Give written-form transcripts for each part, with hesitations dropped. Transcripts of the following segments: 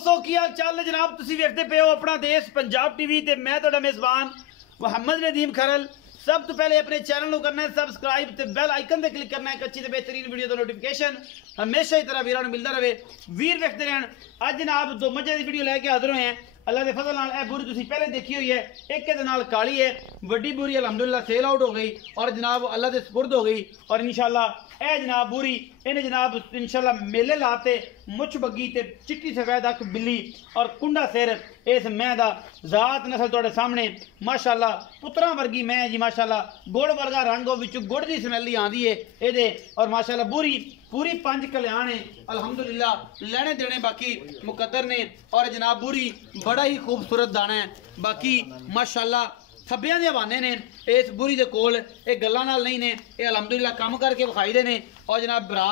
दोस्तों की हाल चाल है जनाब। तुसी वेखते पे हो अपना देश पंजाब टीवी ते मैं तुहाडा मेज़बान मुहम्मद नदीम खरल। सब तो पहले अपने चैनल को करना है सब्सक्राइब ते बेल आइकन ते क्लिक करना है अच्छी ते बेहतरीन वीडियो का नोटिफिकेशन हमेशा ही तरह वीरां नूं मिलता रहे। वीर वेखते रहन। अज जनाब दो मजे की वीडियो लैके हाजिर होए हैं। अल्लाह के फजल नाल बुरी तुसी पहले देखी हुई है, एक के नाल काली है, वड्डी बुरी अलहमदुलिल्लाह सेल आउट हो गई और जनाब अल्लाह के सुपुर्द हो गई। और इंशाल्लाह ए जनाब बुरी इन्हें जनाब इंशाल्लाह मेले लाते मुछ बग्गी ते चिट्टी सफेद अख बिल्ली और कुंडा सिर इस मैं दा जात नस्ल तुहाडे सामने माशाल्लाह पुत्रा वर्गी मैं जी माशाल्लाह गुड़ वर्गा रंग विच गुड़ दी स्मैल ही आंदी है एदे। और माशाल्लाह बुरी पूरी पंज कल्याण है अलहमदुलिल्लाह लेने देने बाकी मुकद्दर ने। और जनाब बुरी बड़ा ही खूबसूरत दाना है बाकी माशाल्लाह थब्बियां दे हवाने ने इस बुरी दे कोल ये गल्लां नाल नहीं ने, ये अलहमदुलिल्लाह काम करके विखाई दे ने। और जनाब भरा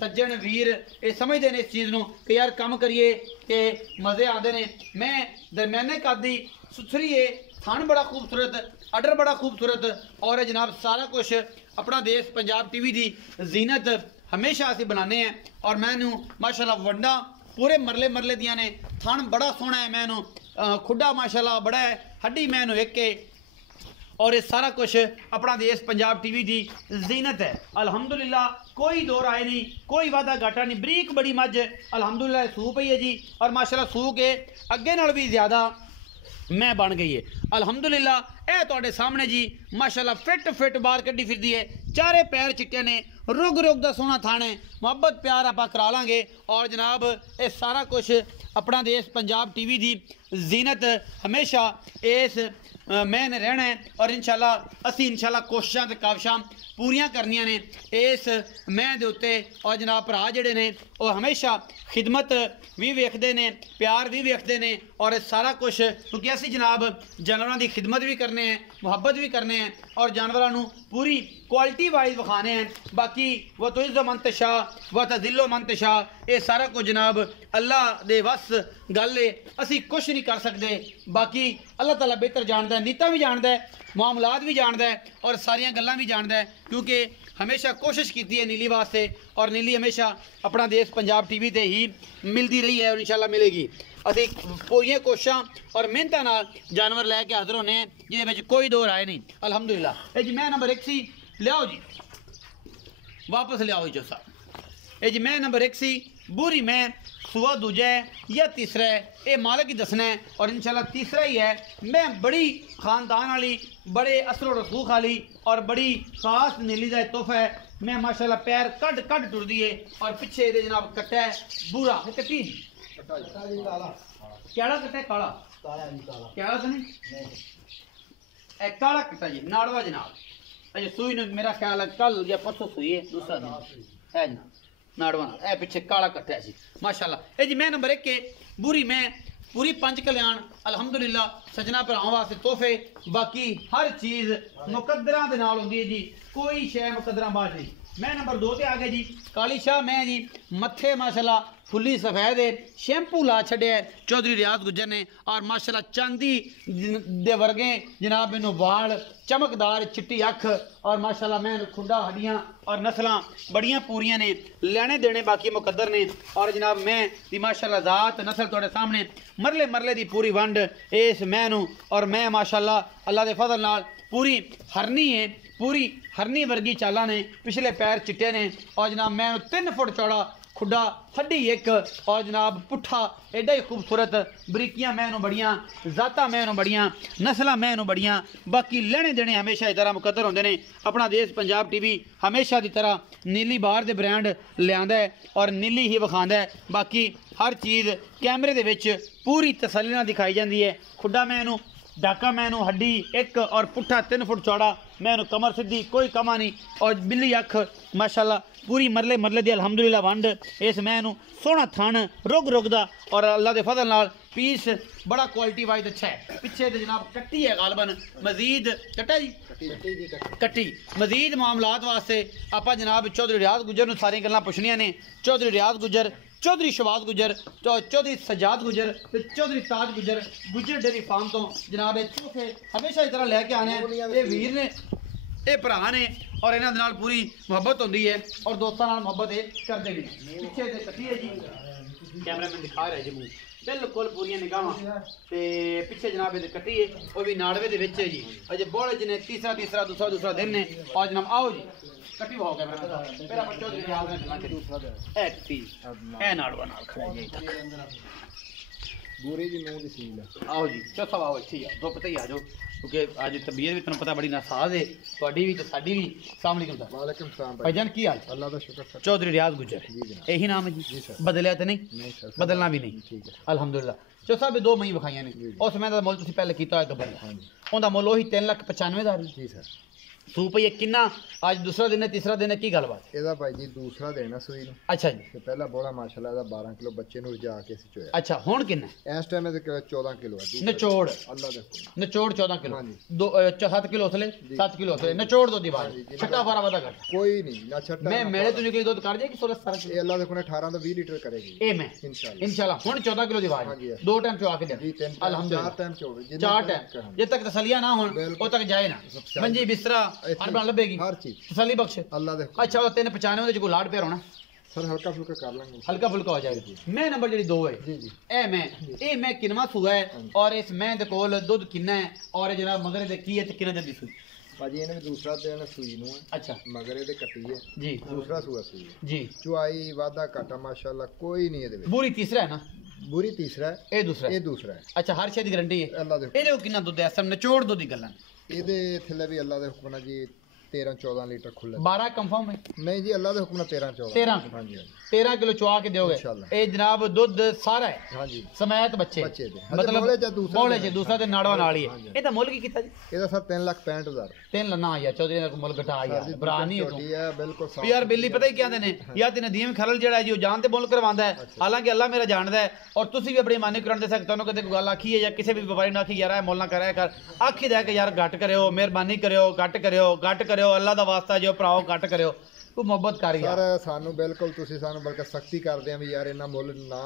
सज्जन वीर ये समझते हैं इस चीज़ को कि यार काम करिए कि मज़े आते हैं। मैं दरम्याने कदी सुथरी है, थान बड़ा खूबसूरत, अडर बड़ा खूबसूरत और जनाब सारा कुछ अपना देश पंजाब टीवी की जीनत हमेशा असी बनाने हैं। और मैनू माशाल्लाह वंडा पूरे मरले मरले दियां ने, थान बड़ा सोहना है, मैनू खुडा माशाल्लाह बड़ा है, हड्डी मैनू एक है। और ये सारा कुछ अपना देश पंजाब टीवी की जीनत है अल्हम्दुलिल्लाह। कोई दो राय नहीं, कोई वादा घाटा नहीं, बरीक बड़ी मज अल्हम्दुलिल्लाह सूह पई है जी। और माशाल्लाह सूह के अगे नाल भी ज़्यादा मैं बन गई है अल्हम्दुलिल्लाह। ए तुहाडे सामने जी माशाल्लाह फिट फिट बाहर कड्डी फिरदी है, चारे पैर चिट्टे ने, रुग रुग दा सोहना थान है, मुहब्बत प्यार आपां करा लांगे। और जनाब ये सारा कुछ अपना देश पंजाब टीवी की जीनत हमेशा इस मैंने रहना है। और इंशाल्लाह असी इंशाल्लाह कोशिशां ते काविशां पूरियां करनियां ने इस मैं दे उत्ते। और जनाब भरा जिहड़े ने वो हमेशा खिदमत भी वेखदे ने, प्यार भी वेखदे ने और सारा कुछ क्योंकि असी जनाब जानवरों की खिदमत भी करने हैं, मुहब्बत भी करने हैं और जानवरों पूरी क्वालिटी वाइज विखाने हैं। बाकी वह तो इज़्ज़ो मंतशा व तज़िल्लो मंतशा ये सारा कुछ जनाब अल्लाह दे वस गल है, असी कुछ नहीं कर सकते। बाकी अल्लाह ताला बेहतर जानता है, नीता भी जानता है, मामलात भी जानता है और सारिया गल्लां भी जानता है क्योंकि हमेशा कोशिश की है नीली वास्ते। और नीली हमेशा अपना देश पंजाब टीवी ते ही मिलती रही है और इंशाल्लाह मिलेगी। असी पूरी कोशिशां और मेहनत नाल जानवर लैके हाजिर होने हैं जिहदे कोई दो राय नहीं अल्हम्दुलिल्लाह। ये जी मैं नंबर 1 सी लियाओ जी, वापस लियाओ जी चौसा। ये जी मैं नंबर 1 सी बुरी मैं सुआ दूजा है या तीसरा है ये मालिक ही दसना है और इंशाल्लाह तीसरा ही है। मैं बड़ी खानदान वाली, बड़े असर रसूख वाली और बड़ी खास नीली का तोहफा है। मैं माशाल्लाह पैर कट कट टुरदी है और पिछे ये जनाब कट्टा है बुरा कट्टी केड़ा कट्टा है काला केड़ा सनी काला कट्टा जी नाड़वा जनाब। अच्छा सुई ने मेरा ख्याल है कल या परसों सुई है, दूसरा दिन है जनाब नाड़वा ए पिछे काला कट्टा जी माशाल्लाह। ए जी मैं नंबर 1 के बुरी मैं पूरी पंज कल्याण अल्हम्दुलिल्लाह सजना भरावां वास्ते तोहफे। बाकी हर चीज़ मुकद्दरां दे नाल हुंदी है जी, कोई शै मुकद्दरां बाज नहीं। मैं नंबर 2 ते आ गया जी काली शाह मैं जी मत्थे माशाल्लाह फुली सफेद है, शैम्पू ला छड़िया है चौधरी रियाज गुजर ने और माशाल्लाह चांदी दे वर्गे जनाब मैनू वाल चमकदार चिट्टी अख और माशाल्लाह मैं खुंडा हड्डियां और नस्लां बड़ियां पूरियां ने, लेने देने बाकी मुकद्दर ने। और जनाब मैं दी माशाल्लाह जात नस्ल तुहाडे सामने मरले मरले दी पूरी वंड इस मैनू। और मैं माशाल्लाह अल्लाह दे फजल नाल पूरी हरनी है, पूरी हरनी वर्गी चाला ने, पिछले पैर चिट्टे ने और जनाब मैं 3 फुट चौड़ा खुडा हड्डी एक और जनाब पुट्ठा एडा ही खूबसूरत बरीकियां मैनू बड़ियां, जाता मैनू बड़ियां, नस्लां मैनू बड़ियां। बाकी लेने देने हमेशा इस तरह मुकद्दर होंदे ने। अपना देश पंजाब टीवी हमेशा की तरह नीली बाहर दे ब्रांड लियांदा है और नीली ही विखांदा है। बाकी हर चीज़ कैमरे दे विच पूरी तसल्ली नाल दिखाई जाती है। खुडा मैनू डाका मैनू हड्डी एक और पुट्ठा 3 फुट चौड़ा मैनू कमर सीधी कोई कमा नहीं और बिल्ली अख माशाल्लाह पूरी मरले मरले दी अल्हम्दुलिल्लाह वंड इस मैनू सोहना थन रुग रुग दा और अल्लाह दे फजल नाल पीस बड़ा क्वालिटी वाइज अच्छा है। पिछे जनाब कट्टी है गालबन मजीद कट्टा जी कट्टी मजीद मामलात वास्ते आपा जनाब चौधरी रियाज गुजर नूं सारी गल्लां पुछनियां ने। चौधरी रियाज गुजर, चौधरी शबाज गुजर, चौधरी सजाद गुजर ते चौधरी ताज गुजर गुजर डेयरी फार्म तो जनाब चौथे हमेशा इस तरह लैके आने ये वीर ने, ये भरा ने और इन्हां दे नाल पूरी मुहब्बत होंदी है और दोस्तां नाल मुहब्बत ये करदे भी। पिछे ते कट्टी है जी कैमरामैन दिखा रहा है जी मूंह बिल्कुल पूरी निगाहां ते पिछे जनाब इधर कट्टी है वो भी नाड़वे दे विच है जी अजे बोले जिने तीसरा दूसरा दिन ने और जनाब आओ जी कट्टी हो गया मेरा पर चौधरी रियाज ने गल्ला करी ए कट्टी ए नाड़वा नाल खड़ा जी तक ਬੂਰੇ ਜੀ ਮੂੰਹ ਦੀ ਸੀਲ आओ जी चौथा आओ अच्छी है दो पता ही आ जाओ क्योंकि आज तबीयत भी तुम पता बड़ी नासाज है ਤੁਹਾਡੀ ਵੀ ਤੇ ਸਾਡੀ ਵੀ ਸਾਹਮਣੇ ਹੁੰਦਾ ਵਾਲੇਕੁਮ ਸਲਾਮ ਭਾਈਜਾਨ ਕੀ ਹਾਲ ਅੱਲਾ ਦਾ ਸ਼ੁਕਰ ਸਰ चौधरी रियाज गुजर जी जनाब यही नाम है जी जी सर बदलिया तो नहीं ਨਹੀਂ ਸਰ बदलना भी नहीं ਠੀਕ ਹੈ अल्हम्दुलिल्लाह चो साहब दो मई विखाइयां ने जी। उस समय दा मुल तुसी पहले कीता है दुबई ਹਾਂਜੀ ਉਹਦਾ ਮੁੱਲ ਉਹੀ 3,95,000 ਜੀ ਸਰ ਸੂਪ ਹੀ ਕਿੰਨਾ ਅੱਜ ਦੂਸਰਾ ਦਿਨ ਹੈ ਤੀਸਰਾ ਦਿਨ ਹੈ ਕੀ ਗੱਲਬਾਤ ਇਹਦਾ ਭਾਈ ਜੀ ਦੂਸਰਾ ਦੇਣਾ ਸੂਈ ਨੂੰ ਅੱਛਾ ਜੀ ਤੇ ਪਹਿਲਾ ਬੋਲਾ ਮਾਸ਼ਾਅੱਲਾ ਦਾ 12 ਕਿਲੋ ਬੱਚੇ ਨੂੰ ਰਜਾ ਕੇ ਅਸੀਂ ਚੋਇਆ ਅੱਛਾ ਹੁਣ ਕਿੰਨਾ ਇਸ ਟਾਈਮ ਇਹਦੇ ਕੋਲ 14 ਕਿਲੋ ਹੈ ਦੂਸਰਾ ਨਿਚੋੜ ਅੱਲਾ ਦੇ ਹੁਕਮ ਨਿਚੋੜ 14 ਕਿਲੋ ਹਾਂਜੀ। 7 ਕਿਲੋ ਉਸਲੇ 7 ਕਿਲੋ ਉਸਲੇ ਨਿਚੋੜ ਦੋ ਦੀ ਬਾਤ ਹਾਂਜੀ, ਜੀ। ਛੱਟਾ ਫਾਰਾ ਵਾਦਾ ਕਰ ਕੋਈ ਨਹੀਂ ਨਾ ਛੱਟਾ ਮੈਂ ਨਾ ਮੇਲੇ ਤੋਂ ਪਾਲਾ। ਨਿਕਲੀ ਦੁੱਧ ਕਰ ਜਾਏਗੀ 16 17 ਇਹ ਕਿਲੋ ਅੱਲਾ ਦੇ ਕੋਲ 18 ਤੋਂ 20 ਲੀਟਰ ਕਰੇਗੀ ਇਹ ਮੈਂ ਇਨਸ਼ਾਅੱਲਾ इंशाल्लाह ਹੁਣ 14 किलो ਦੀ ਹਾਂਜੀ, ਆਵਾਜ਼ ਹਾਂਜੀ। ਦੋ ਟਾਈਮ ਚਵਾ ਕੇ ਦੇ ਜੀ ਤਿੰਨ अल्हम्दुलिल्लाह ਚਾਰ ਟਾਈਮ ਚੋਵੇ ਚਾਰ ਟਾਈਮ ਜਦ ਤੱਕ ਤਸਲੀਆ ਨਾ ਹੋਣ ਬਿਲਕੁਲ। ਉਹ ਤੱਕ ਜਾਏ ਨਾ ਸਬਸਿਡੀ। ਮੰਜੀ ਬਿਸਤਰਾ ਇੱਥੇ ਹਰ ਬਣ ਲੱਭੇਗੀ ਹਰ ਚੀਜ਼ ਤਸੱਲੀ ਬਖਸ਼ ਅੱਲਾ ਦੇ ਹੁਕਮ ਅੱਛਾ ਉਹ 395 ਦੇ ਚ ਕੋਈ ਲਾੜ ਪਿਆ ਹੋਣਾ ਸਰ ਹਲਕਾ ਫੁਲਕਾ ਕਰ ਲਾਂਗੇ ਹਲਕਾ ਫੁਲਕਾ ਹੋ ਜਾਏਗਾ ਮੈਂ ਨੰਬਰ ਜਿਹੜੀ 2 ਹੈ ਜੀ ਜੀ ਇਹ ਮੈਂ ਕਿੰਨਾ ਸੂਆ ਹੈ ਔਰ ਇਸ ਮੈਂ ਦੇ ਕੋਲ ਦੁੱਧ ਕਿੰਨਾ ਹੈ ਔਰ ਇਹ ਜਨਾਬ ਮਗਰ ਦੇ ਕੀ ਹੈ ਤੇ ਕਿੰਨਾ ਜਲਦੀ ਸੂਈ ਭਾਜੀ ਇਹਨੇ ਵੀ ਦੂਸਰਾ ਦੇਣਾ ਸੂਈ ਨੂੰ ਹੈ ਅੱਛਾ ਮਗਰ ਇਹਦੇ ਕੱਟੀ ਹੈ ਜੀ ਦੂਸਰਾ ਸੂਆ ਸੂਈ ਹੈ ਜੀ ਚੁਆਈ ਵਾਧਾ ਘਾਟਾ ਮਾਸ਼ਾਅੱਲਾ ਕੋਈ ਨਹੀਂ ਇਹਦੇ ਵਿੱਚ ਬੂਰੀ ਤੀਸਰਾ ਹੈ ਨਾ ਬੁਰੀ ਤੀਸਰਾ ਹੈ ਇਹ ਦੂਸਰਾ ਹੈ ਇਹ ਦੂਸਰਾ ਹੈ ਅੱਛਾ ਹਰ ਸ਼ੇ ਦੀ ਗਾਰੰਟੀ ਹੈ ਅੱਲਾ ਦੇ ਇਹਦੇ ਕੋਲ ਕਿੰਨਾ ਦੁੱਧ ਹੈ ਸਮ ਨਿਚੋੜ ਦੁੱਧ ਦੀ ਗੱਲਾਂ ਇਹਦੇ ਥੱਲੇ ਵੀ ਅੱਲਾ ਦੇ ਹੁਕਮ ਨਾਲ ਜੀ 13 14 ਲੀਟਰ ਖੁੱਲਾ 12 ਕੰਫਰਮ ਹੈ ਨਹੀਂ ਜੀ ਅੱਲਾ ਦੇ ਹੁਕਮ ਨਾਲ 13 14 13 ਹਾਂਜੀ ਹਾਂਜੀ 13 ਕਿਲੋ ਚਵਾ ਕੇ ਦਿਓਗੇ ਇੰਸ਼ਾਅੱਲਾ। ਇਹ ਜਨਾਬ ਦੁੱਧ ਸਾਰਾ ਹੈ ਹਾਂਜੀ ਸਮੈਤ ਬੱਚੇ ਬੱਚੇ ਦੇ। ਹਜੇ ਮਤਲਬ ਮੋਲੇ 'ਚ ਦੂਸਰਾ ਮੋਲੇ ਦੇਣਾ। ਚ ਦੂਸਰਾ ਤੇ ਨਾੜਵਾ ਨਾਲ ਹੀ ਹੈ ਹਾਂਜੀ। ਇਹ ਤਾਂ ਮੁੱਲ ਕੀ ਕੀਤਾ ਜੀ ਇਹਦਾ ਸਰ 3,65,000 ਤਿੰਨ ਲੰਨਾ ਯਾਰ ਚੌਧਰੀ ਦਾ ਮੁੱਲ ਘਟਾ ਸਰ ਯਾਰ ਜੀ ਬਰਾ ਨਹੀਂ ਹੈ ਤੂੰ ਛੋਟੀ ਹੈ ਬਿਲਕੁਲ ਸਾਫ਼ ਯਾਰ ਬਿੱਲੀ ਪਤਾ ਹੀ ਕਹਿੰਦੇ ਨੇ ਯਾਰ ਤੇ ਨਦੀਮ ਖਲਲ ਜਿਹੜਾ ਹੈ ਜੀ ਉਹ ਜਾਨ ਤੇ ਮੁੱਲ ਕਰਵਾਉਂਦਾ ਹੈ ਹਾਲਾਂਕਿ ਅੱਲਾ ਮੇਰਾ ਜਾਣਦਾ ਹੈ ਔਰ ਤੁਸੀਂ ਵੀ ਆਪਣੀ ਮਾਨੀ ਕਰਨ ਦੇ ਸਕਦੇ ਤੁਹਾਨੂੰ ਕਦੇ ਕੋਈ ਗੱਲ ਆਖੀ ਹੈ ਜਾਂ ਕਿਸੇ ਵੀ ਵਪਾਰੀ ਨੂੰ ਆਖੀ ਯਾਰ ਇਹ ਮੁੱਲ ਨਾ ਕਰਿਆ ਕਰ ਆਖੀ ਦਾ ਕਿ ਯਾਰ ਘੱਟ ਕਰਿਓ ਮਿਹਰਬਾਨੀ ਕਰਿਓ ਘੱਟ ਕਰਿਓ ਅੱਲਾ ਦਾ ਵਾਸਤਾ ਜੋ ਭਰਾਓ ਘੱਟ ਕਰਿਓ ਤੂੰ ਮੁਹੱਬਤ ਕਰ ਯਾਰ ਸਰ ਸਾਨੂੰ ਬਿਲਕੁਲ ਤੁਸੀਂ ਸਾਨੂੰ ਬਲਕਿ ਸਖਤੀ ਕਰਦੇ ਆ ਵੀ ਯਾਰ ਇਹਨਾਂ ਮੁੱਲ ਨਾ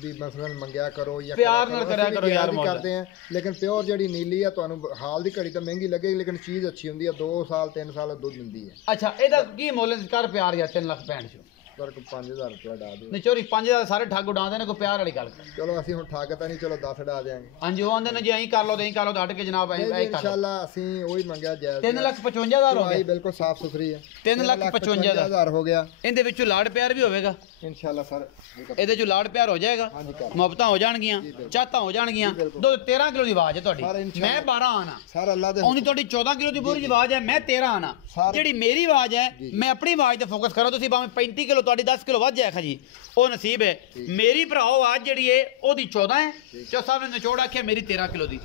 ਵੀ ਮਸਲਨ ਮੰਗਿਆ ਕਰੋ ਜਾਂ ਪਿਆਰ ਨਾਲ ਕਰਿਆ ਅਸੀਂ ਵੀ ਕਰੋ ਯਾਰ ਵੀ ਮੁੱਲ। ਕਰਦੇ ਆ ਲੇਕਿਨ ਪਿਓਰ ਜਿਹੜੀ ਨੀਲੀ ਆ ਤੁਹਾਨੂੰ ਹਾਲ ਦੀ ਘੜੀ ਤਾਂ ਮਹਿੰਗੀ ਲੱਗੇਗੀ ਲੇਕਿਨ ਚੀਜ਼ ਅੱਛੀ ਹੁੰਦੀ ਆ 2 ਸਾਲ 3 ਸਾਲ ਦੁੱਧ ਦਿੰਦੀ ਹੈ ਅੱਛਾ ਇਹਦਾ ਕੀ ਮੁੱਲ ਕਰ ਪਿਆਰ ਯਾਰ 3,65,000 ਚ ਪਰ ਕੋਈ 5,000 ਰੁਪਇਆ ਡਾ ਦਿਓ ਨਹੀਂ ਚੋਰੀ 5,000 ਸਾਰੇ ਠੱਗ ਉਡਾਉਂਦੇ ਨੇ ਕੋਈ ਪਿਆਰ ਵਾਲੀ ਗੱਲ ਚਲੋ ਅਸੀਂ ਹੁਣ ਠੱਗ ਤਾਂ ਨਹੀਂ ਚਲੋ 10 ਡਾ ਦਿਆਂਗੇ ਹਾਂਜੀ ਉਹ ਆਂਦੇ ਨੇ ਜੀ ਐਂ ਕਰ ਲਓ ਤੇ ਐਂ ਕਰ ਲਓ ਤਾਂ ਅੱਡ ਕੇ ਜਨਾਬ ਐਂ ਕਰ ਲਓ ਇਨਸ਼ਾਅੱਲਾ ਅਸੀਂ ਉਹੀ ਮੰਗਿਆ ਜਾਇਜ਼ 3,55,000 ਹੋ ਚੁਆਈ ਗਿਆ ਬਿਲਕੁਲ ਸਾਫ ਸੁਥਰੀ ਹੈ 3,55,000 ਹੋ ਗਿਆ ਇਹਦੇ ਵਿੱਚੋਂ ਲਾੜ ਪਿਆਰ ਵੀ ਹੋਵੇਗਾ ਇਨਸ਼ਾਅੱਲਾ ਸਰ ਇਹਦੇ ਚੋਂ ਲਾੜ ਪਿਆਰ ਹੋ ਜਾਏਗਾ ਹਾਂਜੀ ਕਰ ਮੁਹੱਬਤਾਂ ਹੋ ਜਾਣਗੀਆਂ ਚਾਹਤਾਂ ਹੋ ਜਾਣਗੀਆਂ ਦੁੱਧ 13 ਕਿਲੋ ਦੀ ਆਵਾਜ਼ ਹੈ ਸਾਰਾ ਤੁਹਾਡੀ ਇਨਸ਼ਾਅੱਲਾ। ਮੈਂ 12 ਆਣਾ ਸਰ ਅੱਲਾ ਦੇ ਉਹਨੀ ਤੁਹਾਡੀ 14 ਕਿਲੋ ਦੀ ਬੋਰੀ ਦੀ ਆਵਾਜ਼ ਹੈ ਮੈਂ 13 ਆਣਾ ਸਾਰੇ- ਜਿਹੜੀ ਮੇਰੀ ਆਵਾਜ਼ ਹੈ ਮੈਂ ਆਪਣੀ ਆਵਾਜ਼ ਤੇ ਫੋਕਸ ਕਰੋ ਤੁਸੀਂ ਭਾਵੇਂ 35 ਕਿਲੋ ਤੁਹਾਡੀ 10 ਕਿਲੋ ਵੱਧ ਜਾਏ ਜੀ ਉਹ ਨਸੀਬ ਹੈ ਮੇਰੀ ਭਰਾਓ ਆਵਾਜ਼ ਜਿਹੜੀ ਹੈ ਉਹਦੀ 14 ਹੈ ਚੌਥਾ ਸਾਹਿਬ ਨੇ ਨਿਚੋੜ ਆਖਿਆ ਮੇਰੀ 13 ਕਿਲੋ ਦੀ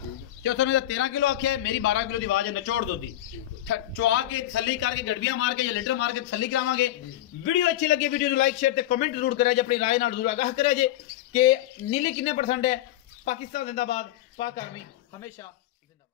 ਚੌਥਾ ਨੇ 13 ਕਿਲੋ ਆਖਿਆ ਮੇਰੀ 12 ਕਿਲੋ ਦੀ ਆਵਾਜ਼ ਹੈ ਨਿਚੋੜ ਦੁੱਧ ਦੀ ਚੁਆ ਕੇ ਤਸੱਲੀ ਕਰਕੇ ਗੜਬੀਆਂ ਮਾਰ ਕੇ ਜਾਂ ਲੀਟਰ ਮਾਰ ਕੇ ਤਸੱਲੀ ਕਰਾਵਾਂਗੇ ਵੀਡੀਓ ਅੱਛੀ ਲੱਗੀ ਵੀਡੀਓ ਨੂੰ ਲਾਈਕ ਸ਼ੇਅਰ ਤੇ ਕਮੈਂਟ ਜ਼ਰੂਰ ਕਰਿਆ ਜੇ ਆਪਣੀ ਰਾਏ ਨਾਲ ਜ਼ਰੂਰ ਆਗਾਹ ਕਰਿਆ ਜੇ ਕਿ ਨੀਲੀ ਕਿੰਨੇ % ਹੈ ਪਾਕਿਸਤਾਨ ਜ਼ਿੰਦਾਬਾਦ ਪਾਕ ਆਰਮੀ ਹਮੇਸ਼ਾ